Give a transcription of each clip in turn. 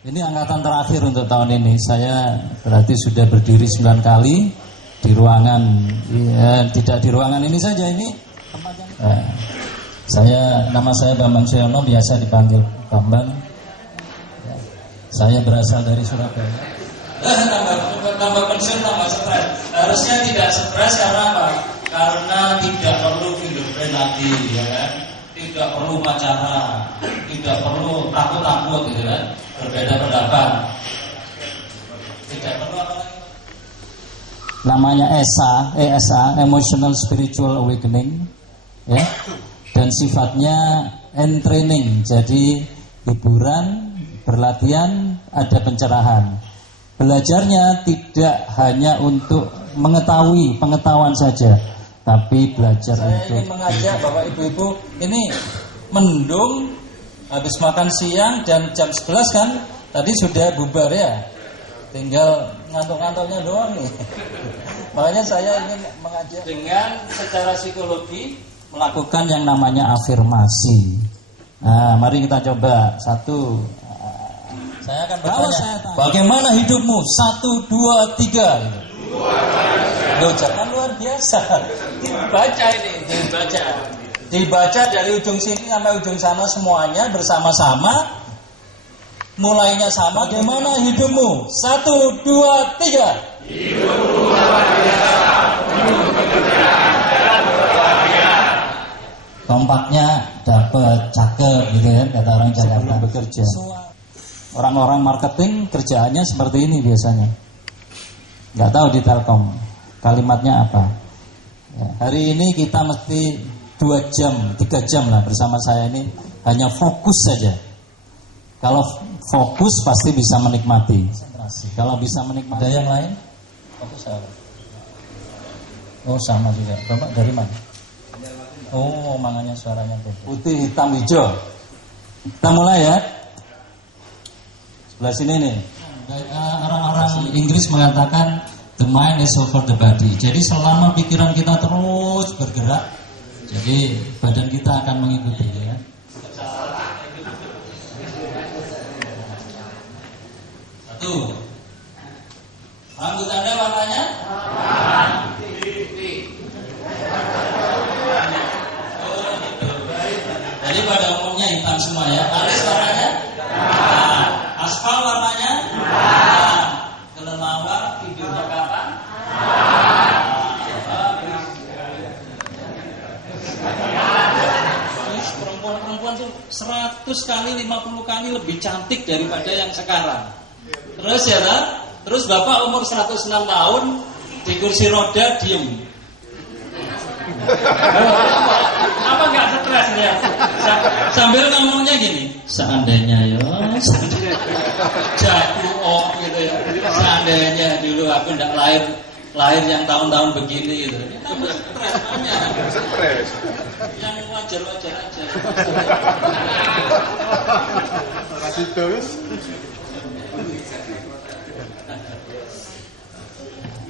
Ini angkatan terakhir untuk tahun ini. Saya berarti sudah berdiri 9 kali di ruangan, ya, tidak di ruangan ini saja ini. Nama saya Bambang Suyono, biasa dipanggil Bambang. Ya, saya berasal dari Surabaya. Tambah pensiun, tambah stres. Harusnya tidak stres karena apa? Karena tidak perlu fingerprint lagi, ya kan? Tidak perlu pacaran, tidak perlu takut-takut, gitu kan? Berbeda pendapat. Tidak perlu apa lagi? Namanya ESA, Emotional Spiritual Awakening, ya. Dan sifatnya entraining, jadi hiburan, berlatihan, ada pencerahan. Belajarnya tidak hanya untuk mengetahui pengetahuan saja, tapi belajar saya untuk. Saya ingin mengajak Bapak Ibu-ibu, ini mendung, habis makan siang dan jam 11 kan, tadi sudah bubar ya, tinggal ngantuk-ngantuknya doang nih. Makanya saya ingin mengajak dengan secara psikologi melakukan yang namanya afirmasi. Nah, mari kita coba. Satu, saya akan bertanya, bagaimana hidupmu? 1, 2, 3. Loh, jangan luar biasa. Dibaca ini, dibaca dari ujung sini sampai ujung sana semuanya bersama-sama. Mulainya sama. Bagaimana hidupmu? 1, 2, 3. Hidupku luar biasa. Kompaknya dapat, cakep gitu kan, kata orang Jakarta. Bekerja. Orang-orang marketing kerjaannya seperti ini biasanya. Nggak tahu di Telkom kalimatnya apa. Ya, hari ini kita mesti 2 jam, 3 jam lah bersama saya ini hanya fokus saja. Kalau fokus pasti bisa menikmati. Kalau bisa menikmati. Ada yang lain? Fokus apa? Oh, sama juga. Bapak dari mana? Oh, makanya suaranya putih, hitam, hijau. Kita mulai ya. Sebelah sini nih. Orang-orang Inggris mengatakan the mind is over the body. Jadi selama pikiran kita terus bergerak, jadi badan kita akan mengikuti ya. Satu. Rambut Anda warnanya? Jadi pada umumnya hitam semua ya. Alis warnanya? Aspal warnanya? Kelelawar tidurnya kapan? Perempuan tuh 100 kali, 50 kali lebih cantik daripada yang sekarang. Terus ya kan? Terus Bapak umur 106 tahun di kursi roda diem. Apa nggak stres ya? Sambil ngomongnya gini, seandainya ya, jatuh gitu ya. Seandainya dulu aku nggak lahir yang tahun-tahun begini gitu. Kamu stres namanya. Stres. Yang wajar-wajar aja. Masih terus.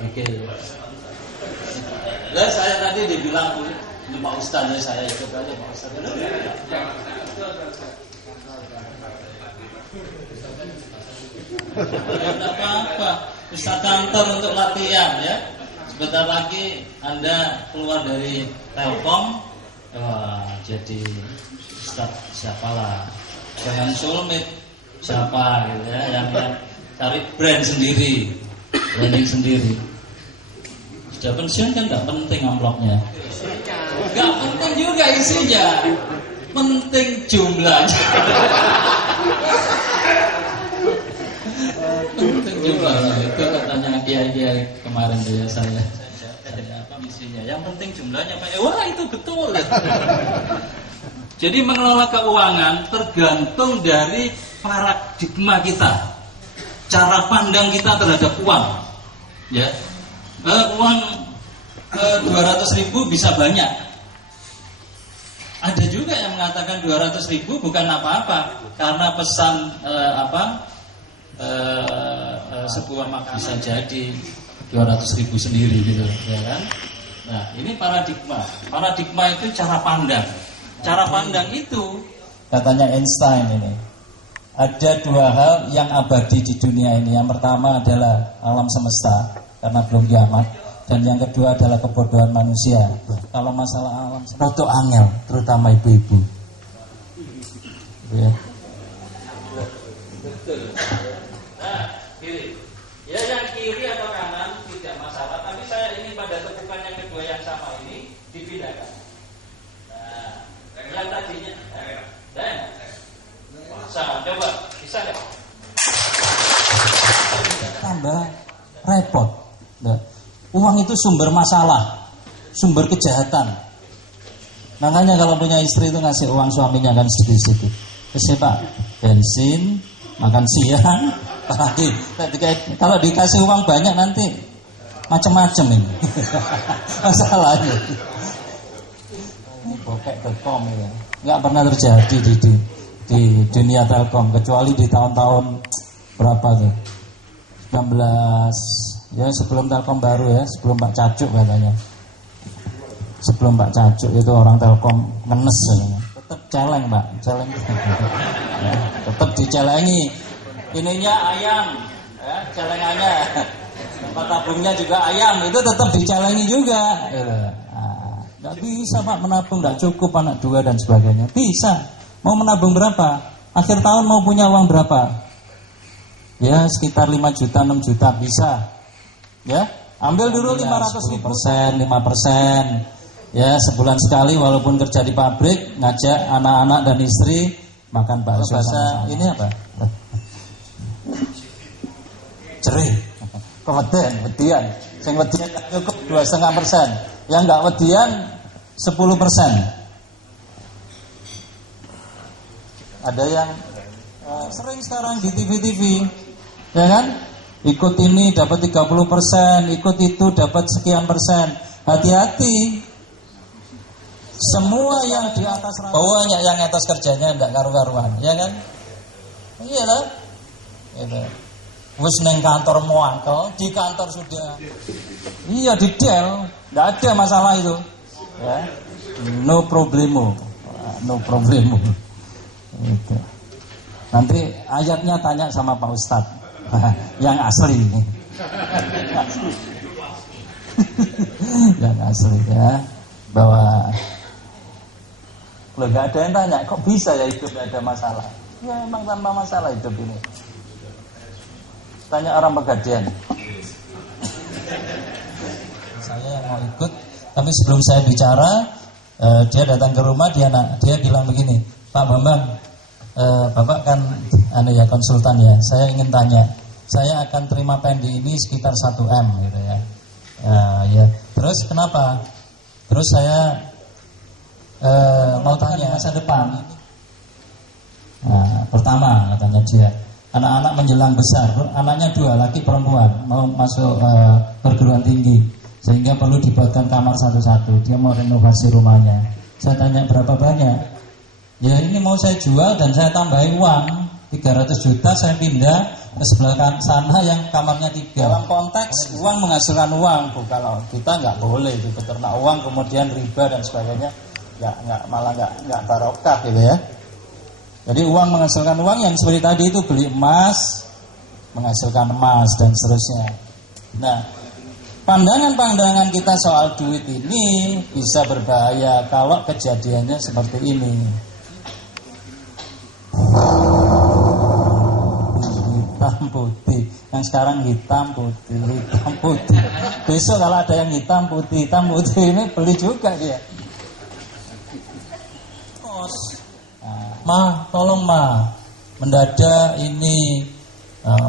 Oke. Lah saya tadi dibilang ini Pak Ustadz, saya ikut aja Pak Ustadz. Tidak apa-apa, Ustadz kantor untuk latihan ya. Sebentar lagi Anda keluar dari Telkom, wah jadi Ustadz siapalah, jangan soulmate siapa gitu ya, yang cari brand sendiri, branding sendiri. Sudah pensiun kan nggak penting amplopnya, nggak penting juga isinya, penting jumlahnya. Penting jumlahnya itu katanya kiai kemarin dia saya apa misinya, yang penting jumlahnya Pak. Wah itu betul. Jadi mengelola keuangan tergantung dari paradigma kita, cara pandang kita terhadap uang, ya. Uang 200.000 bisa banyak. Ada juga yang mengatakan 200.000 bukan apa-apa karena pesan sebuah makanan bisa jadi 200.000 sendiri gitu, ya kan? Nah, ini paradigma. Paradigma itu cara pandang. Cara pandang itu katanya Einstein ini ada dua hal yang abadi di dunia ini. Yang pertama adalah alam semesta karena belum kiamat, dan yang kedua adalah kebodohan manusia. Kalau masalah alam semesta itu angel, terutama ibu-ibu. Ya. Betul. Nah, kiri. Ya, yang kiri atau kanan tidak masalah, tapi saya ingin pada tepukan yang kedua yang sama ini dipindahkan. Nah, yang tadinya sama, coba bisa nggak? Tambah repot. Nah, uang itu sumber masalah, sumber kejahatan. Makanya kalau punya istri itu ngasih uang suaminya kan sedikit-sedikit. Terus Pak, bensin, makan siang, apalagi kalau dikasih uang banyak nanti macam-macam ini masalahnya. Ini bokek Telkom ya, nggak pernah terjadi di dunia Telkom kecuali di tahun-tahun berapa tuh? 19 ya, sebelum Telkom baru ya, sebelum Pak Cacuk katanya. Sebelum Pak Cacuk itu orang Telkom ngenes ya. Tetap celeng Pak, celeng ya, tetap dicelengi. Ininya ayam ya, celengannya. Tempat tabungnya juga ayam, itu tetap dicelengi juga gitu. Nggak bisa Pak menabung, nggak cukup anak 2 dan sebagainya. Bisa. Mau menabung berapa? Akhir tahun mau punya uang berapa? Ya sekitar 5 juta, 6 juta bisa. Ya, ambil dulu 500.000%, 5%. Ya, sebulan sekali walaupun kerja di pabrik, ngajak anak-anak dan istri makan bakso. Bahasa ini apa? Jerih. Wedian. Sing wedian cukup 2,5%. Yang enggak wedian 10%. Ada yang sering sekarang di TV, ya kan? Ikut ini dapat 30%, ikut itu dapat sekian persen. Hati-hati. Semua yang di atas banyak yang atas kerjanya enggak karu-karuan, ya kan? Iya lah. Gitu. Wis neng kantor muangkel, di kantor sudah. Iya di Dell, enggak ada masalah itu. Ya. No problemo. No problemo. Itu. Nanti ayatnya tanya sama Pak Ustadz yang asli ini. Yang asli ya, bahwa kalau nggak ada yang tanya kok bisa ya hidup nggak ada masalah. Ya emang tanpa masalah hidup ini. Tanya orang Pegadaian. Saya yang mau ikut, tapi sebelum saya bicara, dia datang ke rumah, dia bilang begini, Pak Bambang, Bapak kan ya konsultan ya. Saya ingin tanya, saya akan terima pendi ini sekitar 1M gitu ya. Ya. Terus kenapa? Terus saya mau tanya masa depan. Nah, pertama katanya dia, anak-anak menjelang besar, anaknya 2, laki perempuan, mau masuk perguruan tinggi, sehingga perlu dibuatkan kamar satu-satu. Dia mau renovasi rumahnya. Saya tanya berapa banyak? Ya ini mau saya jual dan saya tambahin uang 300 juta, saya pindah ke sebelah sana yang kamarnya 3. Dalam konteks uang menghasilkan uang, kalau kita nggak boleh itu beternak uang kemudian riba dan sebagainya, malah nggak barokah gitu ya. Jadi uang menghasilkan uang yang seperti tadi itu beli emas, menghasilkan emas dan seterusnya. Nah, pandangan-pandangan kita soal duit ini bisa berbahaya kalau kejadiannya seperti ini. Hitam putih, yang sekarang hitam putih. Besok kalau ada yang hitam putih ini beli juga dia. Ma, tolong ma, mendadak ini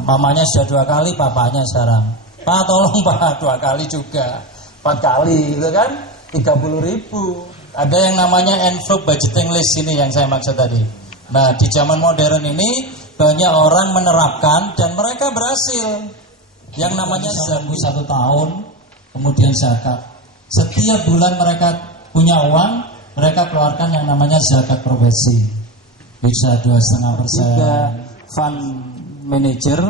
mamanya sudah 2 kali, papanya sekarang. Pak tolong pak 2 kali juga, 4 kali gitu kan, 30.000. Ada yang namanya envelope budgeting list ini yang saya maksud tadi. Nah di zaman modern ini banyak orang menerapkan dan mereka berhasil. Yang namanya zakat 1 tahun, kemudian zakat. Setiap bulan mereka punya uang, mereka keluarkan yang namanya zakat profesi. Bisa 2,5%. Fund manager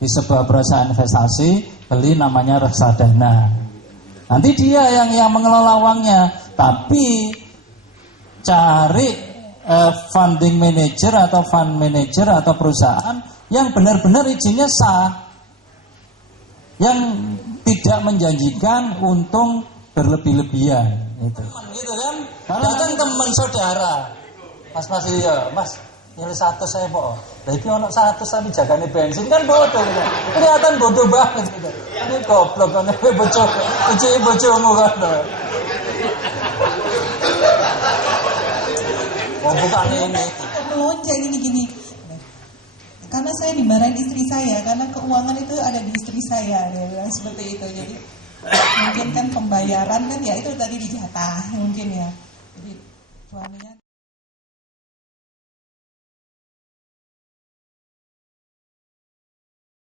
di sebuah perusahaan investasi beli namanya reksadana. Nanti dia yang mengelola uangnya, tapi cari funding manager atau fund manager atau perusahaan yang benar-benar izinnya sah, yang tidak menjanjikan untung berlebih-lebihan itu. Gitu kan? Datang teman saudara, mas iya, mas nilai 100 saya kok. Lagi ono 100 tapi jagane bensin kan bodoh gitu. Kelihatan bodoh banget gitu. Ini goblok kan bojomu kan. Oh bukan ini. Melonjak gini. Karena saya dimarahin istri saya, karena keuangan itu ada di istri saya, dia bilang seperti itu. Jadi mungkin kan pembayaran kan ya itu tadi dijatah mungkin ya. Jadi suaminya